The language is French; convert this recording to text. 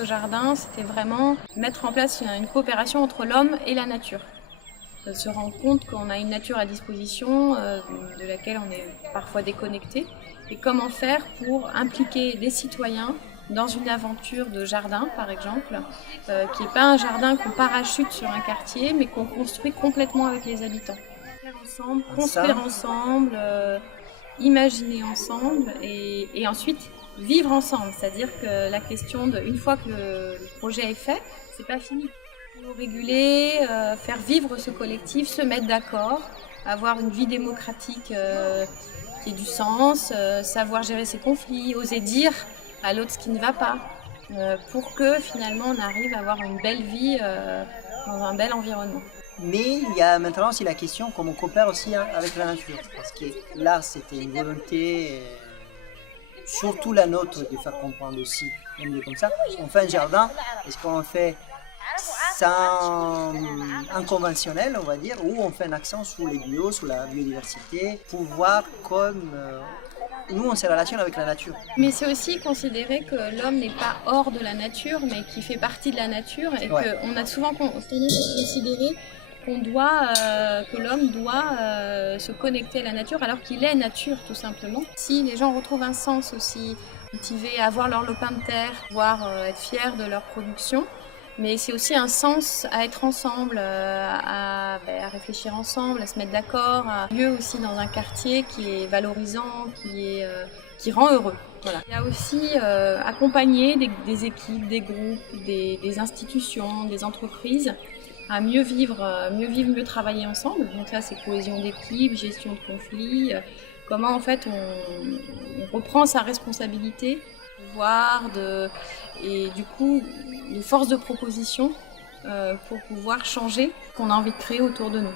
ce jardin, c'était vraiment mettre en place une coopération entre l'homme et la nature. Se rendre compte qu'on a une nature à disposition de laquelle on est parfois déconnecté. Et comment faire pour impliquer des citoyens dans une aventure de jardin, par exemple, qui n'est pas un jardin qu'on parachute sur un quartier, mais qu'on construit complètement avec les habitants. Faire ensemble, construire ensemble, imaginer ensemble et ensuite vivre ensemble. C'est-à-dire que la question de, une fois que le projet est fait, c'est pas fini. Il faut réguler, faire vivre ce collectif, se mettre d'accord, avoir une vie démocratique qui ait du sens, savoir gérer ses conflits, oser dire à l'autre ce qui ne va pas, pour que finalement on arrive à avoir une belle vie dans un bel environnement. Mais il y a maintenant aussi la question comment on coopère aussi avec la nature. Parce que là, c'était une volonté, surtout la nôtre, de faire comprendre aussi, même dit comme ça, on fait un jardin, est-ce qu'on fait sans un conventionnel, on va dire, ou on fait un accent sur les bio, sur la biodiversité, pour voir comme nous, on se relationne avec la nature. Mais c'est aussi considérer que l'homme n'est pas hors de la nature, mais qu'il fait partie de la nature et qu'on a souvent tendance à considérer que l'homme doit se connecter à la nature alors qu'il est nature tout simplement. Si les gens retrouvent un sens aussi, cultiver, avoir leur lopin de terre, pouvoir être fiers de leur production, mais c'est aussi un sens à être ensemble, à réfléchir ensemble, à se mettre d'accord, un lieu aussi dans un quartier qui est valorisant, qui rend heureux. Voilà. Il y a aussi accompagner des équipes, des groupes, des institutions, des entreprises à mieux vivre, mieux travailler ensemble. Donc ça, c'est cohésion d'équipe, gestion de conflits, comment en fait on reprend sa responsabilité, et du coup de force de proposition pour pouvoir changer ce qu'on a envie de créer autour de nous.